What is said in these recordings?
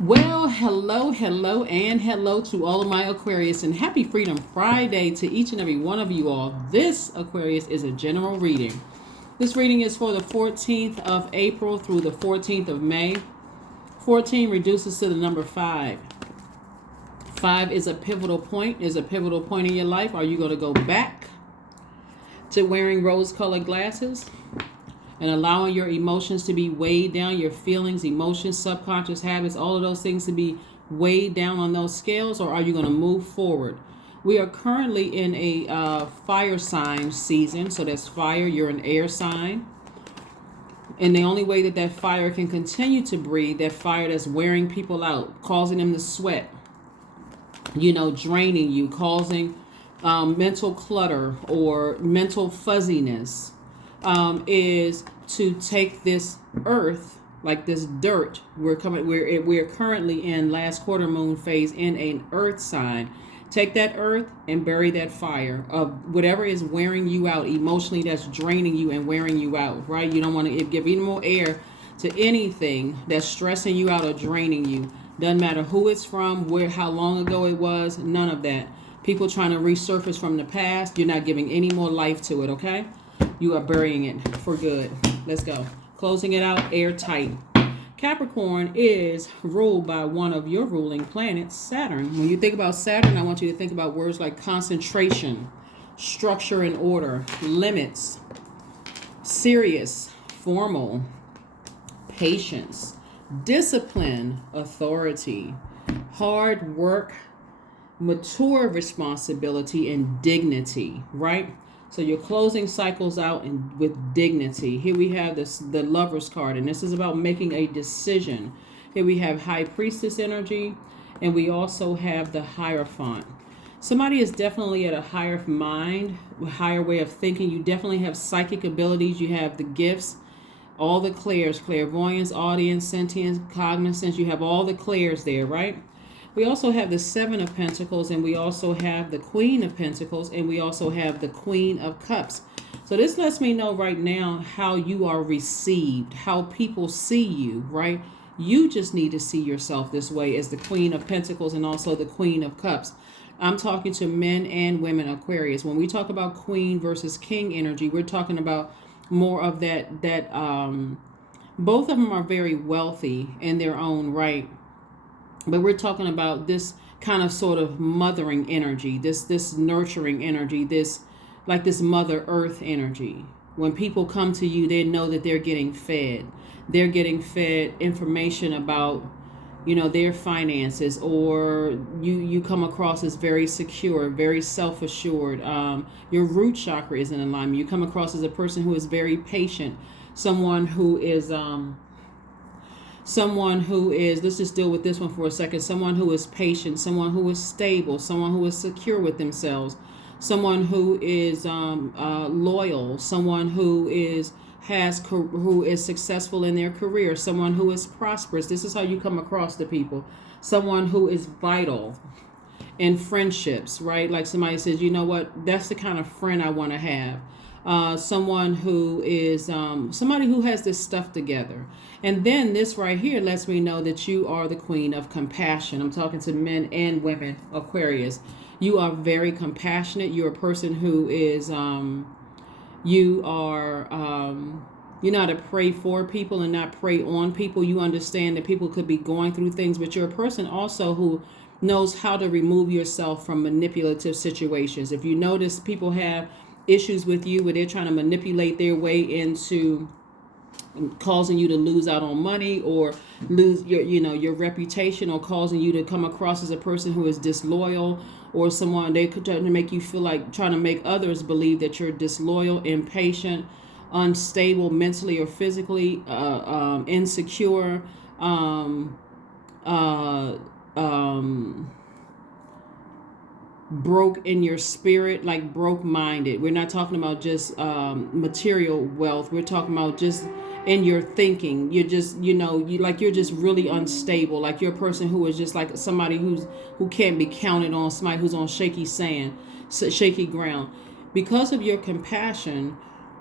Well, and hello to all of my Aquarius, and happy Freedom Friday to each and every one of you all. This Aquarius is a general reading. This reading is for the 14th of April through the 14th of May. 14 reduces to the number 5. 5 is a pivotal point, in your life. Are you going to go back to wearing rose-colored glasses and allowing your emotions to be weighed down, your feelings, emotions, subconscious habits, all of those things to be weighed down on those scales, or are you going to move forward? We are currently in a fire sign season, so that's fire. You're an air sign. And the only way that fire can continue to breathe, that fire that's wearing people out, causing them to sweat, draining you, causing mental clutter or mental fuzziness, is to take this earth, like this dirt. We're currently in last quarter moon phase in an earth sign. Take that earth and bury that fire of whatever is wearing you out emotionally, that's draining you and wearing you out, right? You don't want to give any more air to anything that's stressing you out or draining you. Doesn't matter who it's from, how long ago it was, none of that. People trying to resurface from the past, you're not giving any more life to it, okay? You are burying it for good. Let's go. Closing it out airtight. Capricorn is ruled by one of your ruling planets, Saturn. When you think about Saturn, I want you to think about words like concentration, structure and order, limits, serious, formal, patience, discipline, authority, hard work, mature responsibility, and dignity, right? So you're closing cycles out with dignity. Here we have the Lover's card, and this is about making a decision. Here we have High Priestess energy, and we also have the Hierophant. Somebody is definitely at a higher mind, a higher way of thinking. You definitely have psychic abilities. You have the gifts, all the clairs, clairvoyance, audience, sentience, cognizance. You have all the clairs there, right? We also have the Seven of Pentacles, and we also have the Queen of Pentacles, and we also have the Queen of Cups. So this lets me know right now how you are received, how people see you, right? You just need to see yourself this way as the Queen of Pentacles and also the Queen of Cups. I'm talking to men and women Aquarius. When we talk about Queen versus King energy, we're talking about more of that both of them are very wealthy in their own right. But we're talking about this kind of sort of mothering energy, this nurturing energy, this Mother Earth energy. When people come to you, they know that they're getting fed. They're getting fed information about, their finances, or you come across as very secure, very self-assured. Your root chakra is in alignment. You come across as a person who is very patient, someone who is let's just deal with this one for a second, someone who is patient, someone who is stable, someone who is secure with themselves, someone who is loyal, someone who is successful in their career, someone who is prosperous. This is how you come across to people. Someone who is vital in friendships, right? Like somebody says, you know what, that's the kind of friend I want to have. Someone who is somebody who has this stuff together. And then this right here lets me know that you are the Queen of Compassion. I'm talking to men and women Aquarius. You are very compassionate. You're a person who is you know how to pray for people and not prey on people. You understand that people could be going through things, but you're a person also who knows how to remove yourself from manipulative situations. If you notice, people have issues with you where they're trying to manipulate their way into causing you to lose out on money, or lose your reputation, or causing you to come across as a person who is disloyal, or someone they could try to make you feel like, trying to make others believe that you're disloyal, impatient, unstable mentally or physically, insecure, broke in your spirit, like broke minded. We're not talking about just material wealth. We're talking about just in your thinking. You're just, you're just really unstable. Like you're a person who is just like somebody who can't be counted on, somebody who's on shaky sand, shaky ground. Because of your compassion,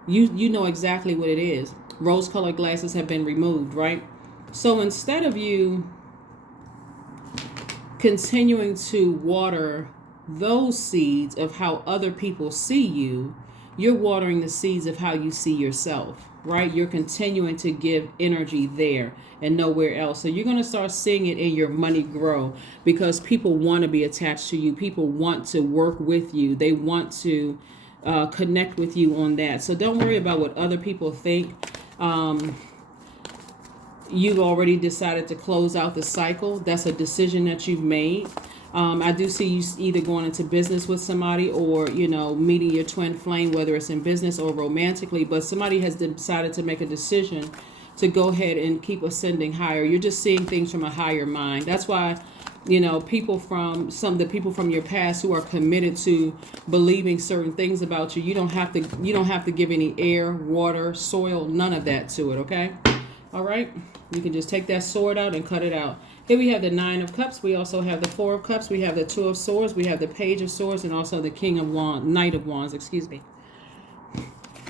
you know exactly what it is. Rose-colored glasses have been removed, right? So instead of you continuing to water those seeds of how other people see you, you're watering the seeds of how you see yourself, right? You're continuing to give energy there and nowhere else. So you're going to start seeing it in your money grow, because people want to be attached to you. People want to work with you. They want to connect with you on that. So don't worry about what other people think. You've already decided to close out the cycle. That's a decision that you've made. I do see you either going into business with somebody, or, meeting your twin flame, whether it's in business or romantically, but somebody has decided to make a decision to go ahead and keep ascending higher. You're just seeing things from a higher mind. That's why, people from the people from your past who are committed to believing certain things about you, you don't have to give any air, water, soil, none of that to it, okay? All right? You can just take that sword out and cut it out. Here we have the 9 of Cups. We also have the 4 of Cups. We have the 2 of Swords. We have the Page of Swords, and also the Knight of Wands, excuse me.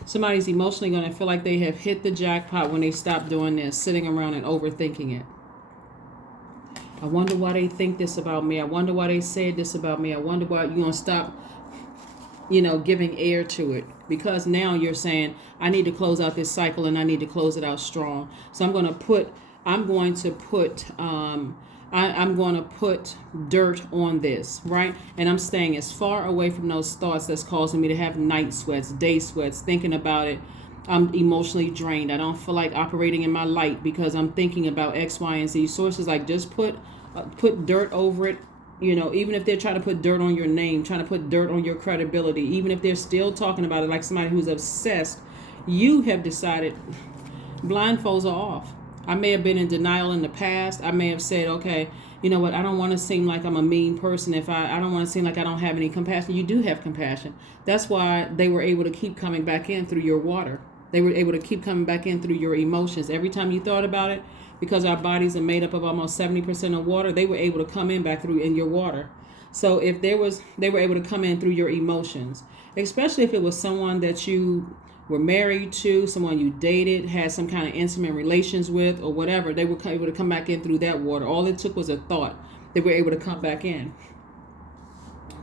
Somebody's emotionally going to feel like they have hit the jackpot when they stop doing this, sitting around and overthinking it. I wonder why they think this about me. I wonder why they said this about me. I wonder why. You're going to stop, giving air to it, because now you're saying, I need to close out this cycle, and I need to close it out strong. So I'm going to put dirt on this, right? And I'm staying as far away from those thoughts that's causing me to have night sweats, day sweats, thinking about it. I'm emotionally drained. I don't feel like operating in my light because I'm thinking about X, Y, and Z. Sources like, just put dirt over it. Even if they're trying to put dirt on your name, trying to put dirt on your credibility, even if they're still talking about it like somebody who's obsessed, you have decided blindfolds are off. I may have been in denial in the past. I may have said, okay, you know what? I don't want to seem like I'm a mean person. If I don't want to seem like I don't have any compassion. You do have compassion. That's why they were able to keep coming back in through your water. They were able to keep coming back in through your emotions. Every time you thought about it, because our bodies are made up of almost 70% of water, they were able to come in back through in your water. So if they were able to come in through your emotions, especially if it was someone that you were married to, someone you dated, had some kind of intimate relations with, or whatever, they were able to come back in through that water. All it took was a thought. They were able to come back in,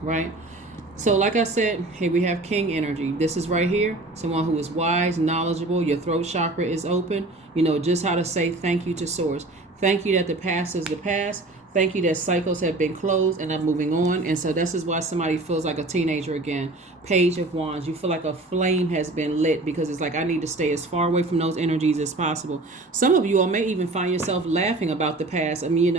right? So like I said, here we have King energy. This is right here, someone who is wise, knowledgeable. Your throat chakra is open. You know just how to say thank you to Source. Thank you that the past is the past. Thank you that cycles have been closed and I'm moving on. And so this is why somebody feels like a teenager again. Page of Wands. You feel like a flame has been lit, because it's like, I need to stay as far away from those energies as possible. Some of you all may even find yourself laughing about the past. I mean,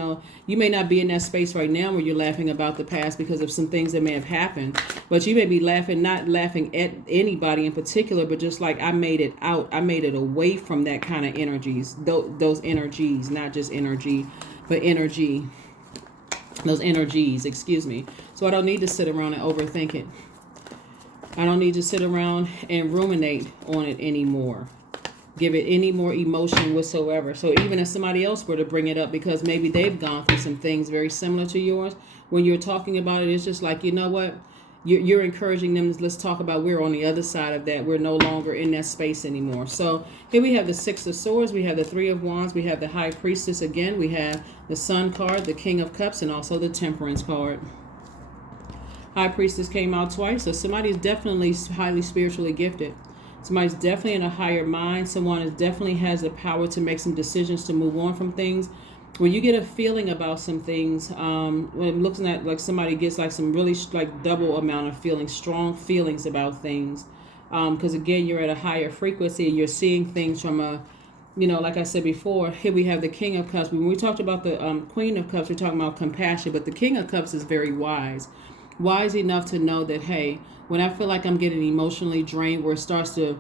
you may not be in that space right now where you're laughing about the past because of some things that may have happened. But you may be laughing, not laughing at anybody in particular, but just like, I made it out. I made it away from that kind of energies. Those energies, not just energy, but energy. Those energies, excuse me. So I don't need to sit around and overthink it. I don't need to sit around and ruminate on it anymore. Give it any more emotion whatsoever. So even if somebody else were to bring it up, because maybe they've gone through some things very similar to yours, when you're talking about it, it's just like, you know what? You're encouraging them. Let's talk about, we're on the other side of that. We're no longer in that space anymore. So here we have the 6 of Swords. We have the 3 of Wands. We have the High Priestess again. We have the Sun card, the King of Cups, and also the Temperance card. High Priestess came out twice. So somebody's definitely highly spiritually gifted. Somebody's definitely in a higher mind. Someone definitely has the power to make some decisions to move on from things. When you get a feeling about some things, when it looks like somebody gets like some really like double amount of feelings, strong feelings about things, because again, you're at a higher frequency. You're seeing things from a, like I said before, here we have the King of Cups. When we talked about the Queen of Cups, we're talking about compassion, but the King of Cups is very wise enough to know that, hey, when I feel like I'm getting emotionally drained, where it starts to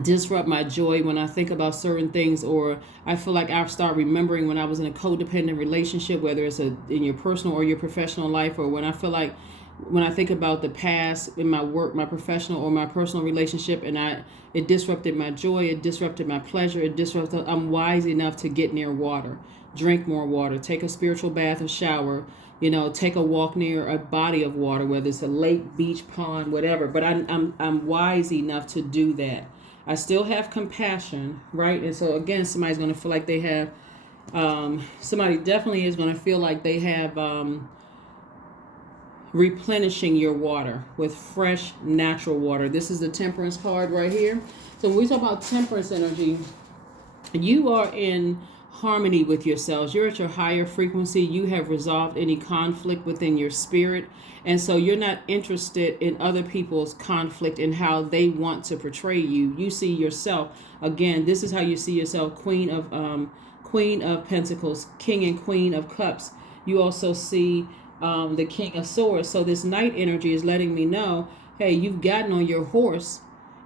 disrupt my joy when I think about certain things, or I feel like I start remembering when I was in a codependent relationship, whether it's in your personal or your professional life, or when I feel like, when I think about the past in my work, my professional or my personal relationship, and it disrupted my joy, it disrupted my pleasure, I'm wise enough to get near water, drink more water, take a spiritual bath or shower, take a walk near a body of water, whether it's a lake, beach, pond, whatever. But I'm wise enough to do that. I still have compassion, right? And so again, somebody's going to feel like they have, Somebody definitely is going to feel like they have replenishing your water with fresh natural water. This is the temperance card right here. So when we talk about temperance energy, you are in harmony with yourselves. You're at your higher frequency. You have resolved any conflict within your spirit. And so you're not interested in other people's conflict and how they want to portray you. You see yourself. Again, this is how you see yourself, Queen of Pentacles, King and Queen of Cups. You also see the King of Swords. So this night energy is letting me know, hey, you've gotten on your horse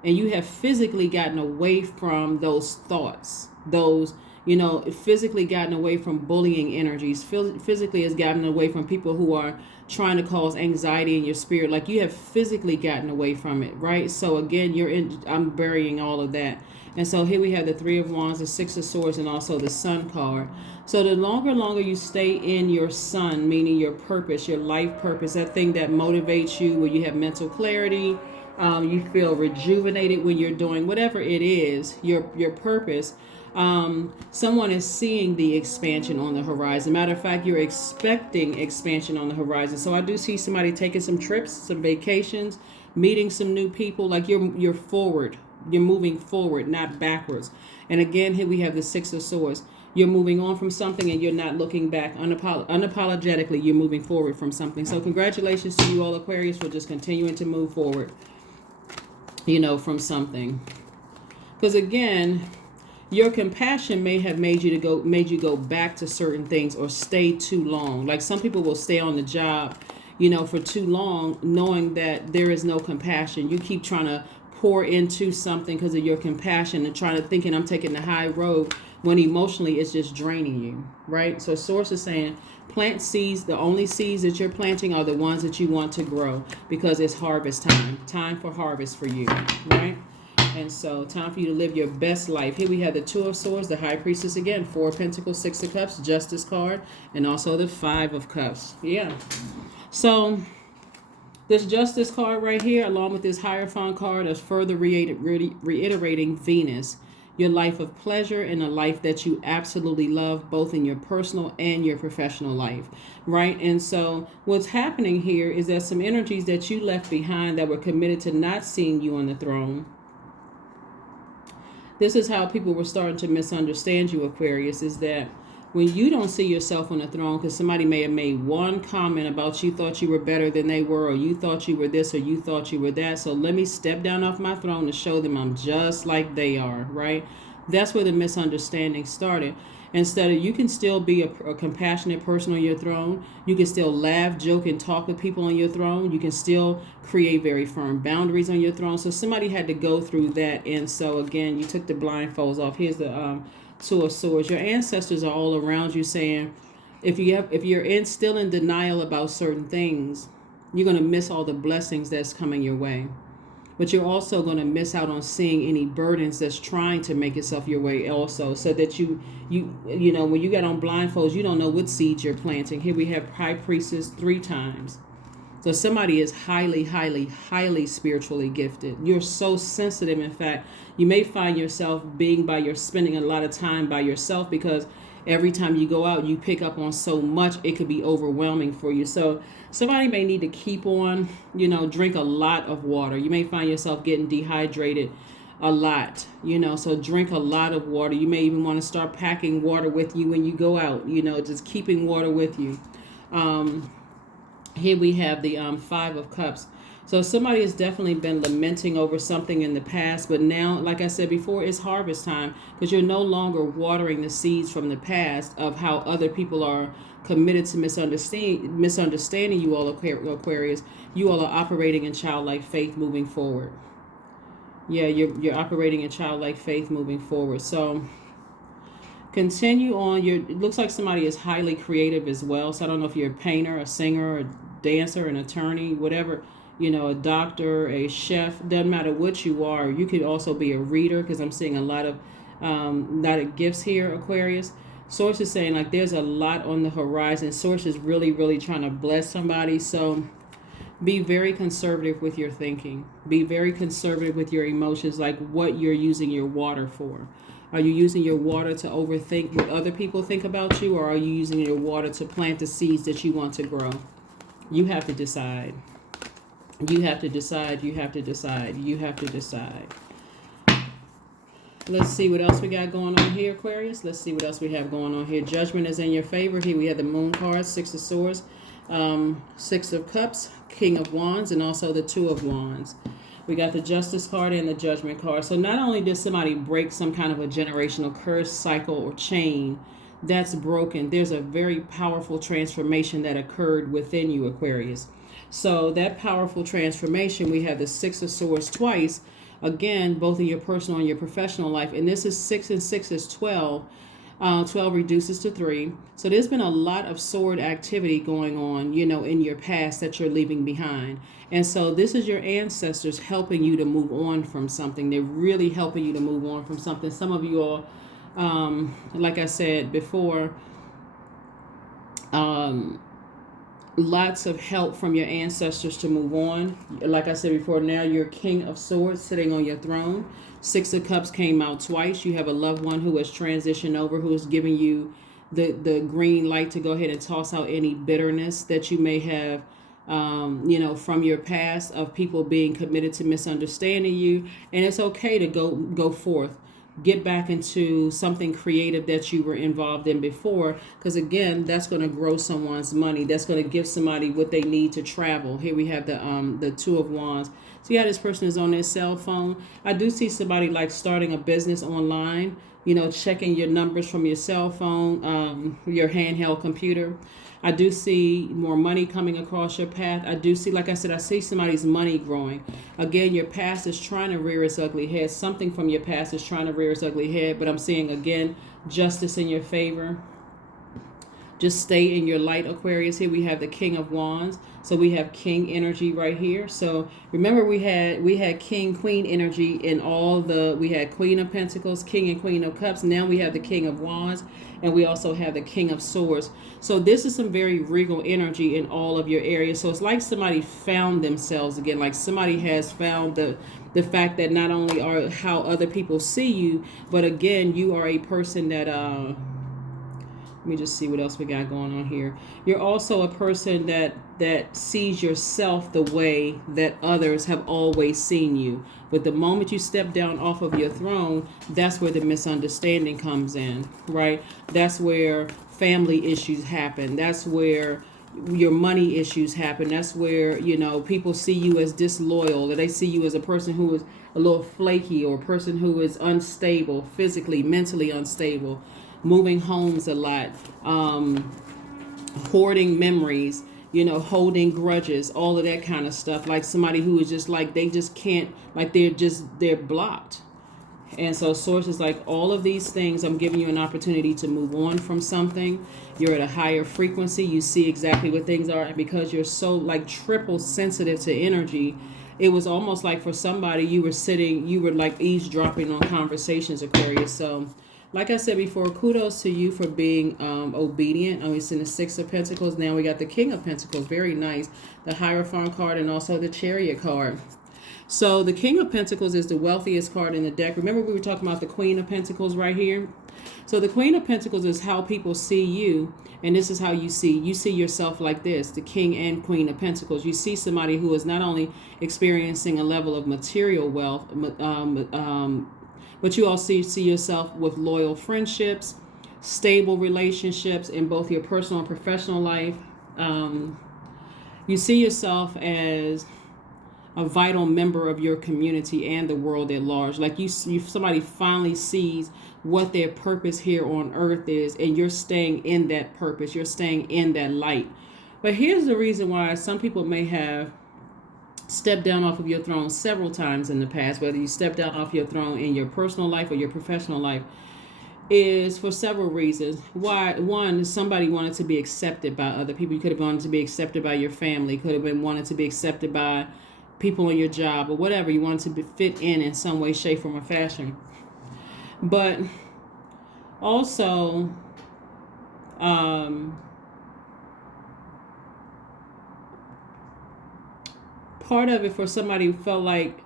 and you have physically gotten away from those thoughts, those, physically gotten away from bullying energies, physically has gotten away from people who are trying to cause anxiety in your spirit. Like you have physically gotten away from it, right? So again, I'm burying all of that. And so here we have the Three of Wands, the Six of Swords, and also the Sun card. So the longer you stay in your sun, meaning your purpose, your life purpose, that thing that motivates you, where you have mental clarity, you feel rejuvenated when you're doing whatever it is, your purpose. Someone is seeing the expansion on the horizon. Matter of fact, you're expecting expansion on the horizon. So I do see somebody taking some trips, some vacations, meeting some new people. Like you're forward. You're moving forward, not backwards. And again, here we have the Six of Swords. You're moving on from something and you're not looking back. Unapologetically, you're moving forward from something. So congratulations to you all, Aquarius, for just continuing to move forward, from something. Because again, your compassion may have made you go back to certain things or stay too long. Like some people will stay on the job, for too long, knowing that there is no compassion. You keep trying to pour into something because of your compassion and thinking I'm taking the high road, when emotionally it's just draining you, right? So Source is saying plant seeds. The only seeds that you're planting are the ones that you want to grow, because it's harvest time for harvest for you, right? And so time for you to live your best life. Here we have the Two of Swords, the High Priestess again, Four of Pentacles, Six of Cups, Justice card, and also the Five of Cups. Yeah. So this Justice card right here, along with this Hierophant card, is further reiterating Venus, your life of pleasure and a life that you absolutely love, both in your personal and your professional life, right? And so what's happening here is that some energies that you left behind that were committed to not seeing you on the throne. This is how people were starting to misunderstand you, Aquarius, is that when you don't see yourself on the throne, because somebody may have made one comment about you thought you were better than they were, or you thought you were this, or you thought you were that. So let me step down off my throne to show them I'm just like they are, right? That's where the misunderstanding started. Instead of, you can still be a compassionate person on your throne. You can still laugh, joke, and talk with people on your throne. You can still create very firm boundaries on your throne. So somebody had to go through that. And so again, you took the blindfolds off. Here's the Two of Swords. Your ancestors are all around you saying, if you're still in denial about certain things, you're going to miss all the blessings that's coming your way. But you're also going to miss out on seeing any burdens that's trying to make itself your way also, so that you when you get on blindfolds, you don't know what seeds you're planting. Here we have High Priestess 3 times. So somebody is highly, highly, highly spiritually gifted. You're so sensitive. In fact, you may find yourself spending a lot of time by yourself, because every time you go out, you pick up on so much, it could be overwhelming for you. So somebody may need to keep on, drink a lot of water. You may find yourself getting dehydrated a lot, so drink a lot of water. You may even want to start packing water with you when you go out, just keeping water with you. Here we have the Five of Cups. So somebody has definitely been lamenting over something in the past, but now, like I said before, it's harvest time, because you're no longer watering the seeds from the past of how other people are committed to misunderstanding you all, Aquarius. You all are operating in childlike faith moving forward. Yeah, you're operating in childlike faith moving forward. So continue on. It looks like somebody is highly creative as well. So I don't know if you're a painter, a singer, a dancer, an attorney, whatever, a doctor, a chef, doesn't matter what you are. You could also be a reader, because I'm seeing a lot of gifts here, Aquarius. Source is saying like there's a lot on the horizon. Source is really, really trying to bless somebody. So be very conservative with your thinking. Be very conservative with your emotions, like what you're using your water for. Are you using your water to overthink what other people think about you, or are you using your water to plant the seeds that you want to grow? You have to decide. You have to decide. You have to decide. You have to decide. Let's see what else we got going on here, Aquarius. Let's see what else we have going on here. Judgment is in your favor. Here we have the Moon card, Six of Swords, Six of Cups, King of Wands, and also the Two of Wands. We got the Justice card and the Judgment card. So not only did somebody break some kind of a generational curse, cycle, or chain that's broken, there's a very powerful transformation that occurred within you, Aquarius. So that powerful transformation, we have the Six of Swords twice. Again, both in your personal and your professional life. And this is 6 and 6 is 12. 12 reduces to 3. So there's been a lot of sword activity going on, in your past that you're leaving behind. And so this is your ancestors helping you to move on from something. They're really helping you to move on from something. Some of you all, like I said before, lots of help from your ancestors to move on. Like I said before, now you're King of Swords sitting on your throne. Six of Cups came out twice. You have a loved one who has transitioned over, who is giving you the green light to go ahead and toss out any bitterness that you may have, from your past, of people being committed to misunderstanding you. And it's okay to go forth. Get back into something creative that you were involved in before, because again, that's going to grow someone's money. That's going to give somebody what they need to travel. Here we have the Two of Wands. So yeah, this person is on their cell phone. I do see somebody like starting a business online, checking your numbers from your cell phone, your handheld computer. I do see more money coming across your path. I do see, like I said, I see somebody's money growing. Again, your past is trying to rear its ugly head. Something from your past is trying to rear its ugly head. But I'm seeing, again, justice in your favor. Just stay in your light, Aquarius. Here we have the King of Wands. So we have King energy right here. So remember, we had King, Queen energy in we had Queen of Pentacles, King and Queen of Cups. Now we have the King of Wands, and we also have the King of Swords. So this is some very regal energy in all of your areas. So it's like somebody found themselves again, like somebody has found the fact that not only are how other people see you, but again, you are a person that let me just see what else we got going on here. You're also a person that sees yourself the way that others have always seen you. But the moment you step down off of your throne, that's where the misunderstanding comes in, right? That's where family issues happen. That's where your money issues happen. That's where, people see you as disloyal, or they see you as a person who is a little flaky, or a person who is unstable, physically, mentally unstable. Moving homes a lot, hoarding memories, holding grudges, all of that kind of stuff. Like somebody who is just like, they just can't, like they're blocked. And so Source is like, all of these things, I'm giving you an opportunity to move on from something. You're at a higher frequency. You see exactly what things are. And because you're so like triple sensitive to energy, it was almost like for somebody, you were like eavesdropping on conversations, Aquarius. So like I said before, kudos to you for being obedient. It's in the Six of Pentacles. Now we got the King of Pentacles. Very nice. The Hierophant card and also the Chariot card. So the King of Pentacles is the wealthiest card in the deck. Remember we were talking about the Queen of Pentacles right here? So the Queen of Pentacles is how people see you. And this is how you see yourself like this, the King and Queen of Pentacles. You see somebody who is not only experiencing a level of material wealth, but you also see yourself with loyal friendships, stable relationships in both your personal and professional life. You see yourself as a vital member of your community and the world at large. Like somebody finally sees what their purpose here on earth is, and you're staying in that purpose. You're staying in that light. But here's the reason why some people may have stepped down off of your throne several times in the past, whether you step down off your throne in your personal life or your professional life, is for several reasons. Why? One, somebody wanted to be accepted by other people. You could have wanted to be accepted by your family, could have been wanted to be accepted by people on your job or whatever. You wanted to fit in some way, shape, form, or fashion. But also, part of it for somebody who felt like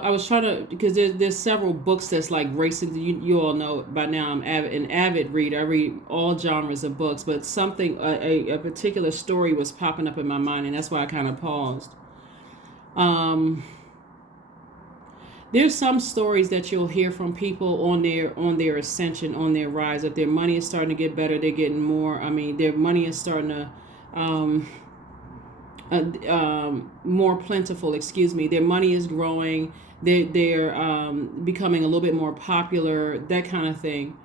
I was trying to, because there's several books that's like racing. You all know by now I'm an avid reader. I read all genres of books, but something a particular story was popping up in my mind, and that's why I kind of paused. There's some stories that you'll hear from people on their ascension, on their rise, that their money is starting to get better. They're getting more. I mean, their money is starting to more plentiful. Excuse me. Their money is growing. They're becoming a little bit more popular. That kind of thing.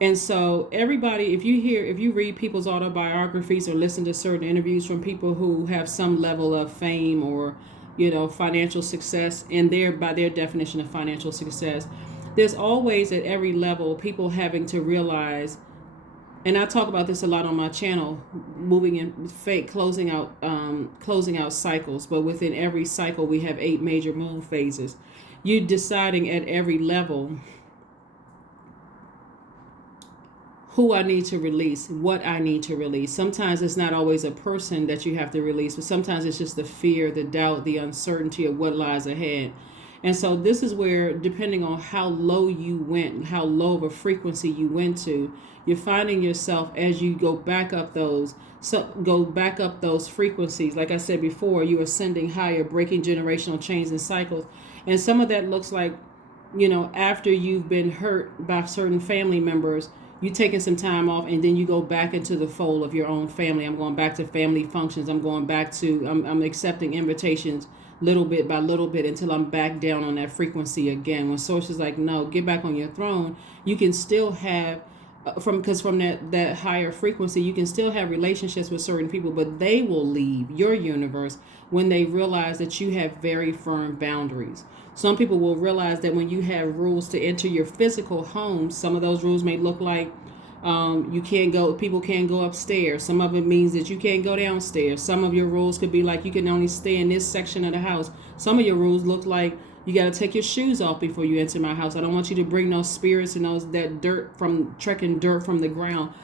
And so everybody, if you read people's autobiographies or listen to certain interviews from people who have some level of fame or financial success, and by their definition of financial success, there's always at every level people having to realize, and I talk about this a lot on my channel, moving in fate, closing out cycles. But within every cycle, we have 8 major moon phases. You deciding at every level who I need to release, what I need to release. Sometimes it's not always a person that you have to release, but sometimes it's just the fear, the doubt, the uncertainty of what lies ahead. And so this is where, depending on how low you went, how low of a frequency you went to, you're finding yourself as you go back up those frequencies. Like I said before, you are ascending higher, breaking generational chains and cycles. And some of that looks like, after you've been hurt by certain family members, you taking some time off, and then you go back into the fold of your own family. I'm going back to family functions. I'm accepting invitations little bit by little bit until I'm back down on that frequency again. When source is like, no, get back on your throne, you can still have, from that higher frequency, you can still have relationships with certain people, but they will leave your universe when they realize that you have very firm boundaries. Some people will realize that when you have rules to enter your physical home, some of those rules may look like people can't go upstairs. Some of it means that you can't go downstairs. Some of your rules could be like you can only stay in this section of the house. Some of your rules look like you got to take your shoes off before you enter my house. I don't want you to bring those spirits and trekking dirt from the ground,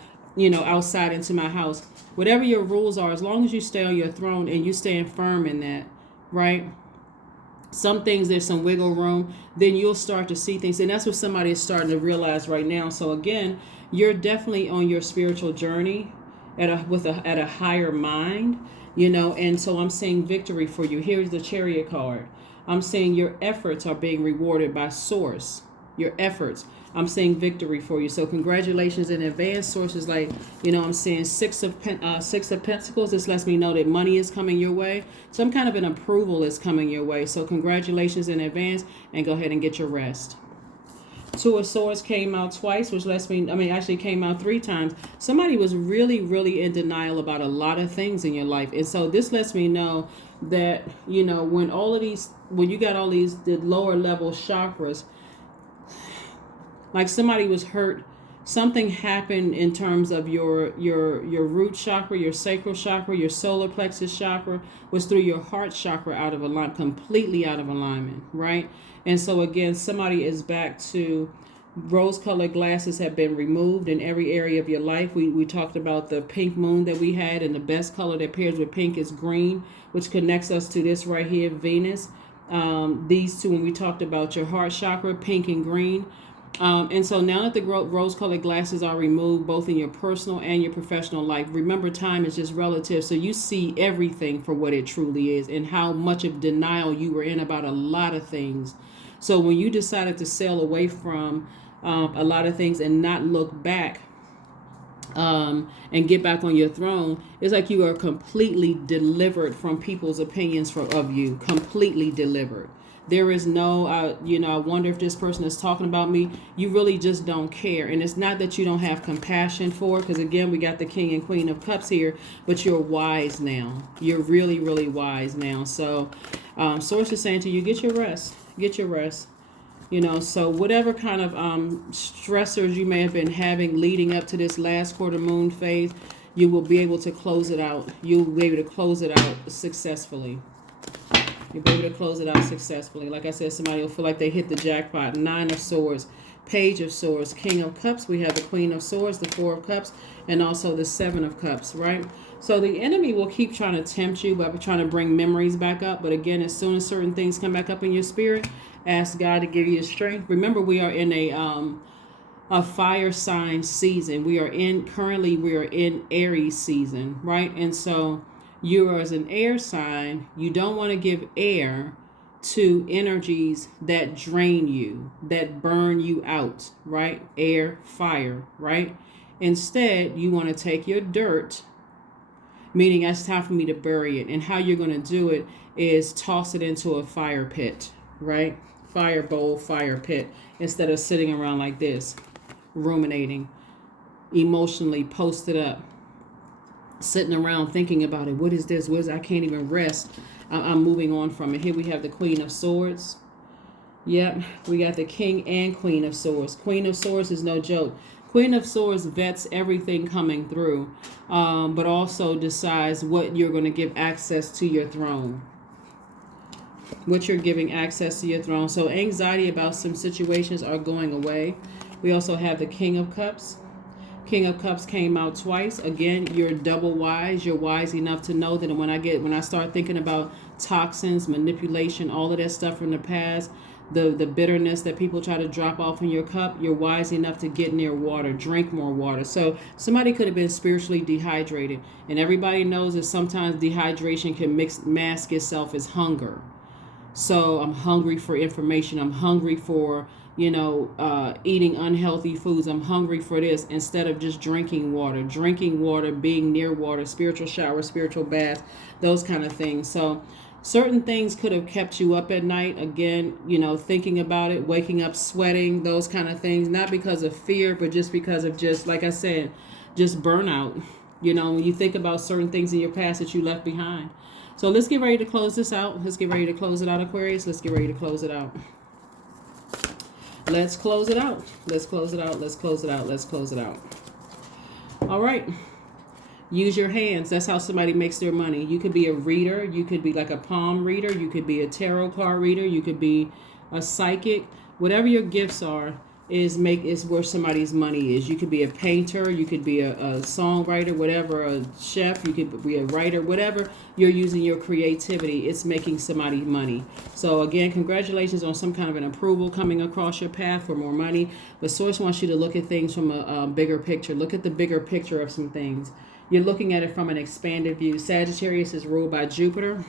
outside into my house. Whatever your rules are, as long as you stay on your throne and you stand firm in that, right? Some things, there's some wiggle room, then you'll start to see things. And that's what somebody is starting to realize right now. So again, you're definitely on your spiritual journey at a higher mind, and so I'm seeing victory for you. Here's the Chariot card. I'm saying your efforts are being rewarded by source. Your efforts. I'm seeing victory for you. So congratulations in advance. Sources like, I'm seeing Six of Pentacles. This lets me know that money is coming your way. Some kind of an approval is coming your way. So congratulations in advance, and go ahead and get your rest. Two of Swords came out twice, which actually came out 3 times. Somebody was really, really in denial about a lot of things in your life. And so this lets me know that, when you got all these, the lower level chakras, like somebody was hurt, something happened in terms of your root chakra, your sacral chakra, your solar plexus chakra was through your heart chakra out of alignment, completely out of alignment, right? And so again, somebody is back to rose-colored glasses have been removed in every area of your life. We talked about the pink moon that we had, and the best color that pairs with pink is green, which connects us to this right here, Venus. These two, when we talked about your heart chakra, pink and green. And so now that the rose-colored glasses are removed, both in your personal and your professional life, remember time is just relative. So you see everything for what it truly is, and how much of denial you were in about a lot of things. So when you decided to sail away from a lot of things and not look back and get back on your throne, it's like you are completely delivered from people's opinions of you, completely delivered. There is no, I wonder if this person is talking about me. You really just don't care. And it's not that you don't have compassion for it, because again, we got the King and Queen of Cups here, but you're wise now. You're really, really wise now. So Source is saying to you, get your rest. Get your rest. So whatever kind of stressors you may have been having leading up to this last quarter moon phase, you will be able to close it out. You'll be able to close it out successfully. You'll be able to close it out successfully. Like I said, somebody will feel like they hit the jackpot. 9 of Swords, Page of Swords, King of Cups. We have the Queen of Swords, the 4 of Cups, and also the 7 of Cups, right? So the enemy will keep trying to tempt you by trying to bring memories back up. But again, as soon as certain things come back up in your spirit, Ask God to give you strength. Remember, we are in a fire sign season. We are in Aries season, right? And so you are, as an air sign, you don't want to give air to energies that drain you, that burn you out, right? Air, fire, right? Instead, you want to take your dirt, meaning it's time for me to bury it. And how you're going to do it is toss it into a fire pit, right? Fire bowl, fire pit, instead of sitting around like this, ruminating, emotionally posted up, sitting around thinking about it. What is this? What is, I can't even rest. I'm moving on from it. Here we have the Queen of Swords. Yep, we got the King and Queen of Swords. Queen of Swords is no joke. Queen of Swords vets everything coming through, but also decides what you're going to give access to your throne. What you're giving access to your throne. So anxiety about some situations are going away. We also have the King of Cups. King of Cups came out twice. Again, you're double wise. You're wise enough to know that when I start thinking about toxins, manipulation, all of that stuff from the past, the bitterness that people try to drop off in your cup, you're wise enough to get near water, drink more water. So somebody could have been spiritually dehydrated. And everybody knows that sometimes dehydration can mask itself as hunger. So I'm hungry for information. I'm hungry for, eating unhealthy foods. I'm hungry for this, instead of just drinking water, being near water, spiritual shower, spiritual bath, those kind of things. So certain things could have kept you up at night. Again, thinking about it, waking up sweating, those kind of things, not because of fear, but just because of, just like I said, just burnout. When you think about certain things in your past that you left behind. So let's get ready to close this out. Let's get ready to close it out, Aquarius. Let's get ready to close it out. Let's close it out. Let's close it out. Let's close it out. Let's close it out. All right. Use your hands. That's how somebody makes their money. You could be a reader. You could be like a palm reader. You could be a tarot card reader. You could be a psychic. Whatever your gifts are is where somebody's money is. You could be a painter. You could be a songwriter, whatever, a chef. You could be a writer, whatever. You're using your creativity. It's making somebody money. So again, congratulations on some kind of an approval coming across your path for more money. But Source wants you to look at things from a bigger picture. Look at the bigger picture of some things. You're looking at it from an expanded view. Sagittarius is ruled by Jupiter.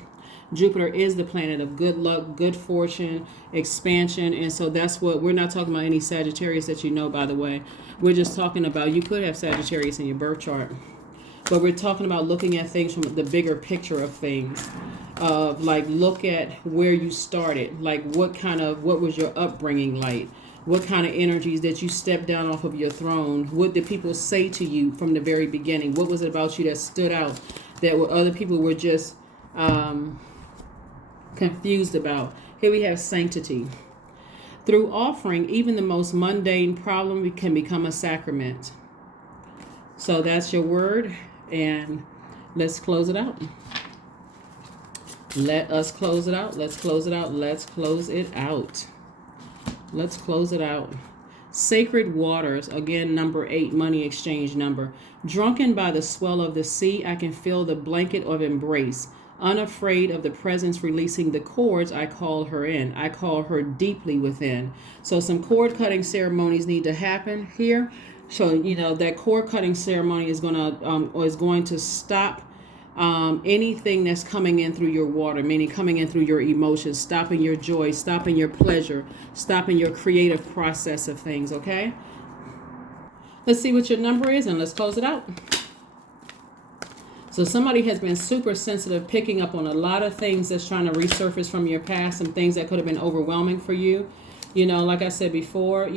Jupiter is the planet of good luck, good fortune, expansion. And so that's what, we're not talking about any Sagittarius that you know, by the way. We're just talking about, you could have Sagittarius in your birth chart. But we're talking about looking at things from the bigger picture of things. Like, look at where you started. Like, what was your upbringing like? What kind of energies that you stepped down off of your throne? What did people say to you from the very beginning? What was it about you that stood out that other people were just confused about? Here we have sanctity. Through offering, even the most mundane problem can become a sacrament. So that's your word, and let's close it out. Let us close it out. Let's close it out. Let's close it out. Let's close it out. Sacred waters, again, number 8, money exchange number. Drunken by the swell of the sea, I can feel the blanket of embrace. Unafraid of the presence releasing the cords, I call her in. I call her deeply within. So some cord cutting ceremonies need to happen here. So, that cord cutting ceremony is going to stop anything that's coming in through your water, meaning coming in through your emotions, stopping your joy, stopping your pleasure, stopping your creative process of things, okay? Let's see what your number is, and let's close it out. So somebody has been super sensitive, picking up on a lot of things that's trying to resurface from your past, some things that could have been overwhelming for you. Like I said before,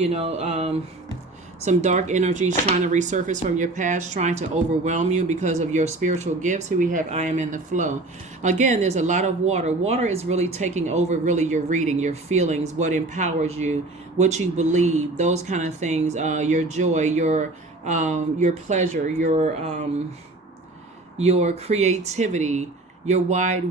some dark energies trying to resurface from your past, trying to overwhelm you because of your spiritual gifts. Here we have I am in the flow. Again, there's a lot of water. Water is really taking over really your reading, your feelings, what empowers you, what you believe, those kind of things, your joy, your pleasure, your creativity, your wide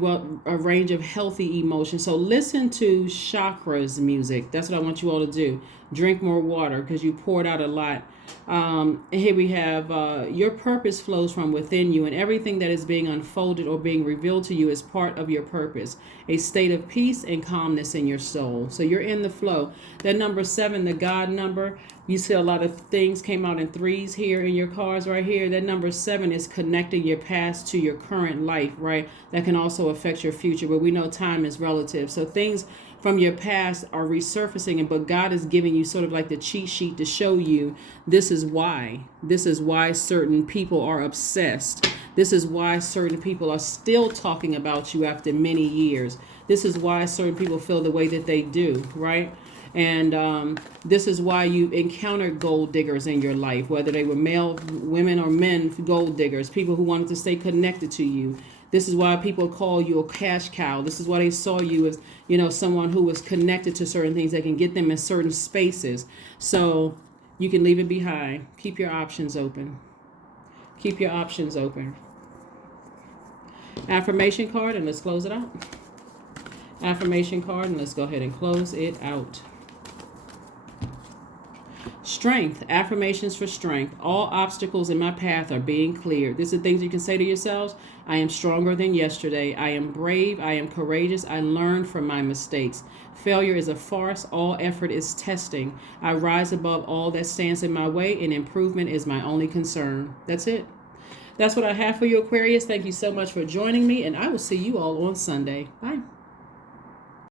a range of healthy emotions. So listen to chakras music. That's what I want you all to do. Drink more water because you poured out a lot. And here we have your purpose flows from within you, and everything that is being unfolded or being revealed to you is part of your purpose, a state of peace and calmness in your soul. So you're in the flow. That number 7, the God number, you see a lot of things came out in 3s here in your cards right here. That number 7 is connecting your past to your current life, right? That can also affect your future, but we know time is relative. So things from your past are resurfacing, but God is giving you sort of like the cheat sheet to show you this is why. This is why certain people are obsessed. This is why certain people are still talking about you after many years. This is why certain people feel the way that they do, right? And this is why you encounter gold diggers in your life, whether they were male, women, or men, gold diggers, people who wanted to stay connected to you. This is why people call you a cash cow. This is why they saw you as, someone who was connected to certain things that can get them in certain spaces. So you can leave it behind. Keep your options open. Keep your options open. Affirmation card, and let's close it out. Affirmation card, and let's go ahead and close it out. Strength. Affirmations for strength. All obstacles in my path are being cleared. These are things you can say to yourselves. I am stronger than yesterday. I am brave. I am courageous. I learned from my mistakes. Failure is a farce. All effort is testing. I rise above all that stands in my way, and improvement is my only concern. That's it. That's what I have for you, Aquarius. Thank you so much for joining me, and I will see you all on Sunday. Bye.